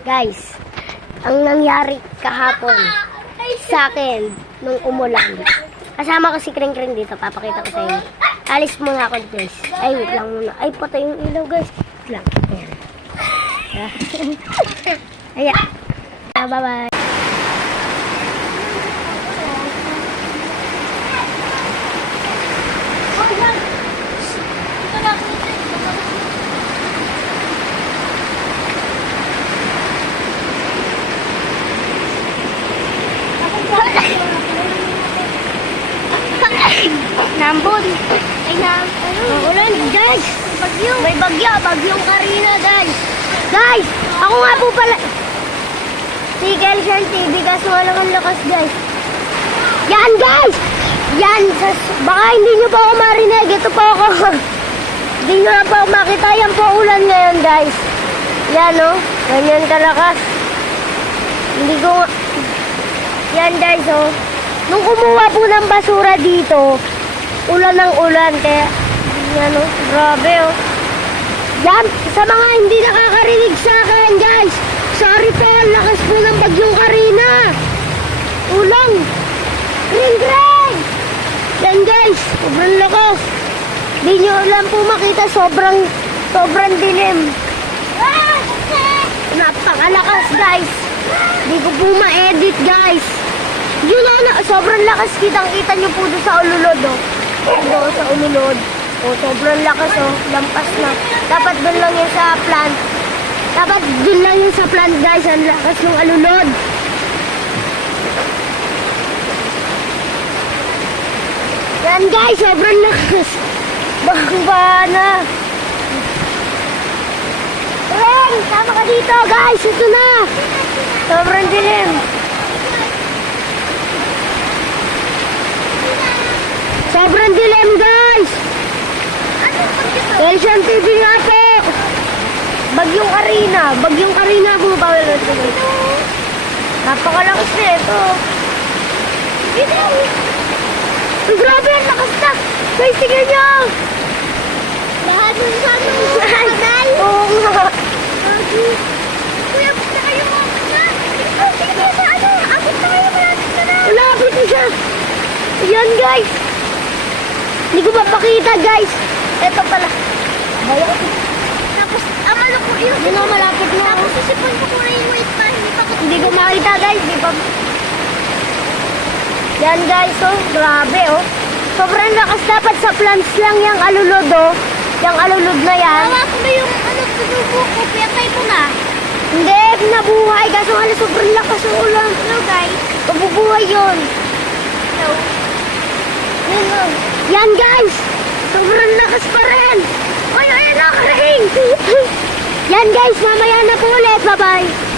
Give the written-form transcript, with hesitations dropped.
Guys, ang nangyari kahapon sa akin nung umulan. Kasama ko si Kring Kring dito. Papakita ko sa inyo. Alis muna ako guys. Ay, wait lang muna. Ay, patay yung ilaw guys. Wait lang. Ayan. Ayan. Bye-bye. Nambon. Ay na. Ulan, guys. Bagyo. May bagyo. Bagyong Karina, guys. Guys, ako nga po pala. Si Kelsian TV, kaso walang ang lakas, guys. Yan, guys. Yan. Baka hindi nyo pa ako marinig. Ito po ako. Hindi nyo na pa ako makita. Yan po ulan ngayon, guys. Yan, oh. Ganyan kalakas. Hindi ko nga. Yan, guys, oh. Nung kumuha po ng basura dito, ulan ng ulan, kaya, yan o, grabe o. Yan, sa mga hindi nakakarinig sa akin, guys, sorry po, lakas po ng bagyong Karina. Ulang, ring. Yan guys, sobrang lakas. Di nyo lang po makita, sobrang dilim. Napakalakas guys. Di ko po ma-edit guys. Yun na, sobrang lakas, kitang-kita nyo po doon sa ululod, oh. Doon sa ululod. Oh, sobrang lakas, oh. Lampas na. Dapat doon lang yun sa plant. Dapat doon lang yun sa plant, guys. Ang lakas ng ululod. Yan, guys, sobrang lakas. Baka na. Ren, sama ka dito, guys. Ito na. Sobrang dilim. Sobrang dilim, guys! Kelsian TV nga po! Bagyong Karina po ba? Napakalakas na ito. Ay, grabe, ang lakas na! Guys, tingnan nyo! Lahat mo sa kanal? Oo nga. Kuya, basta kayo mo! Tingnan mo sa ano! Abot tayo, malapit na na! Malapit na siya! Ayan, guys! Hindi ko mapakita, guys. Ito pala. Bayo. Tapos, amalo ko yun. Yun na, malapit na. Tapos, sisipon ko na yung wait pa. Hindi ko makita, guys. Di pa. Yan, guys, oh. Grabe, oh. Sobrang lakas. Dapat sa plants lang yung alulod, oh. Yung alulod na yan. Tawa ko ba yung tutubo ko? Pinatay ko na. Hindi, nabuhay. Kaso nga, sobrang lakas ng ulan. Hello, guys. Mabubuhay yun. Hello. Yan guys! Sobrang lakas pa rin! Ay, ayan na, Kring! Yan guys, mamaya na po ulit. Bye-bye!